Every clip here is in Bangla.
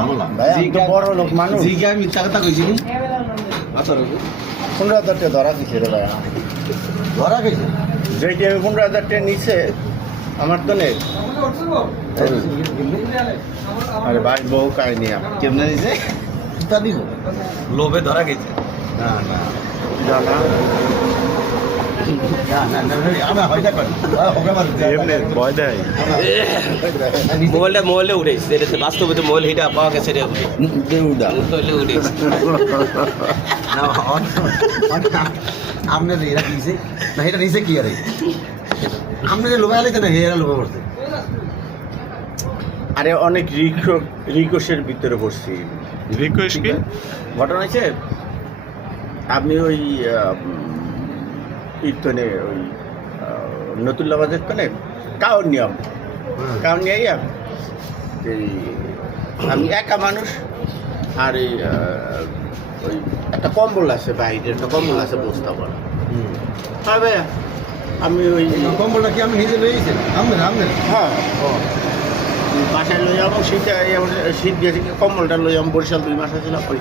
ঝামেলা ভাই আমি তো বড় লোক মানুষ জিগা মিথ্যা কথা কইছি নি আচ্ছা 15,000 টাকা ধরা দিছে রে ভাই ধরা গেছে যেটি আমি 15,000 টাকা নিচ্ছে আমার তো নেই আরে ভাই বহু কাহিনী আমার কেমনে দিছে তা দিব লোভে ধরা গেছে না না জানা আমি হয়টা করি হবে মানে ভয় দেয় মোবাইলটা উঠেছে এটা বাস্তবে তো মোবাইল হিটা পাওয়া গেছে রে দেউডা মোবাইলে উঠেছে আপনার এরা কিছে না এটা নিছে কি আরে আপনাদের লোভে আলাইতে না হেরা লোভে পড়ছে আরে অনেক রিকোয়েস্টের ভিতরে পড়ছি রিকোয়েস্ট কি ঘটনা হয়েছে আপনি ওই ইতনে ওই নতুল্লাবাদের তনে কাউর নিয়ম কাউর নিয়ে এই আমি একা মানুষ আর এই ওই একটা কম্বল আছে বাইরে একটা কম্বল আছে বস্তা বলা হ্যাঁ ভাইয়া আমি ওই কম্বলটা কি আমি নিজে লইয়েছি আপনার হ্যাঁ বাসায় লই যাবো শীত গেছে কম্বলটা লই যাবো বরিশাল 2 মাস আছে না ওই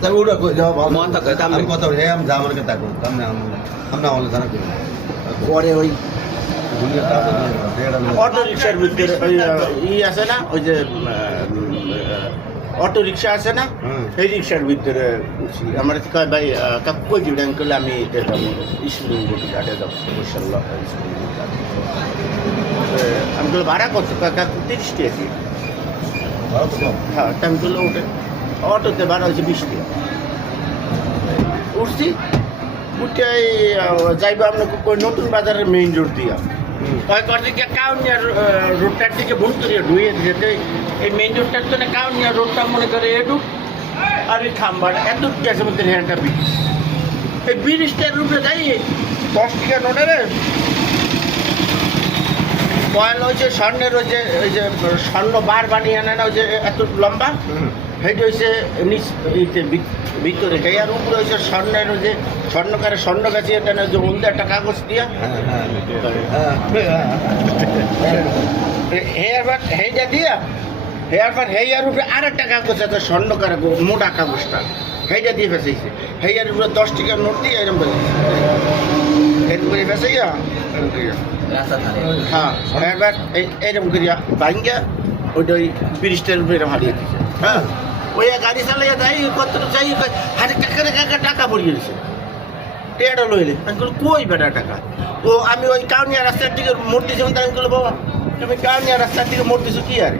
তবে ওটা যাওয়া ভালো মন থাকলে তো আমি কথা বলি আমি যা আমার কাছে থাকুন আমরা আমাদের জানা করি পরে ওই অটো রিক্সার ভিতরে ওই আছে না ওই যে অটো রিক্সা আছে না এই রিক্সার ভিতরে উঠছি আমার কয় ভাই কাকু কই দিবেন করলে আমি এটা যাবো স্কুলিং বুটি কাটে যাবো বরিশাল স্কুলিং বুটি আমি বললাম ভাড়া কত কাকু 30 টাকা দিয়ে হ্যাঁ আমি বললো ওটা অটোতে ভাড়া হয়েছে 20 টাকা উঠছি উঠে যাইবো আপনার নতুন বাজারের মেইন রোড দিয়া কয়েকবার দিকে কাউনিয়া রোডটার দিকে ভুল করিয়া ঢুয়ে যেতে এই মেইন রোডটার জন্য কাউনিয়া রোডটা মনে করে এটু আর এই খাম্বার এত গ্যাসের মধ্যে হ্যান্ডটা ব্রিজ এই ব্রিজটার রূপে যাই 10 টাকা নোটের পয়লা হয়েছে স্বর্ণের ওই যে স্বর্ণ বার বানিয়ে আনে না ওই যে এত লম্বা সেইটা হয়েছে ভিতরে গাইয়ার উপরে হয়েছে স্বর্ণের ওই যে স্বর্ণকারে স্বর্ণ গাছে এটা না যে হলদে একটা কাগজ দিয়া হেইটা দিয়া হেয়ার হেয়ার উপরে আর একটা কাগজ আছে স্বর্ণকারে মোটা কাগজটা সেইটা দিয়ে ফেসেছে হেয়ার উপরে 10 টাকার নোট দিয়ে এরকম এরকম করে ফেসাইয়া হ্যাঁ এবার এইরকম করিয়া ভাঙ্গা ওইটা ওই ব্রিজটার উপরে এরকম হারিয়ে দিচ্ছে হ্যাঁ ওই গাড়ি চালাইয়া যাই কত যাই হাতে টাকা পড়িয়ে দিচ্ছে টেয়াটা লইলে আমি বললো কই বেটা টাকা ও আমি ওই কাউনিয়া রাস্তার দিকে মোড় দিয়েছিলাম তাই আমি বললো বাবা তুমি কাউনিয়া রাস্তার দিকে মোড় দিছো কি আরে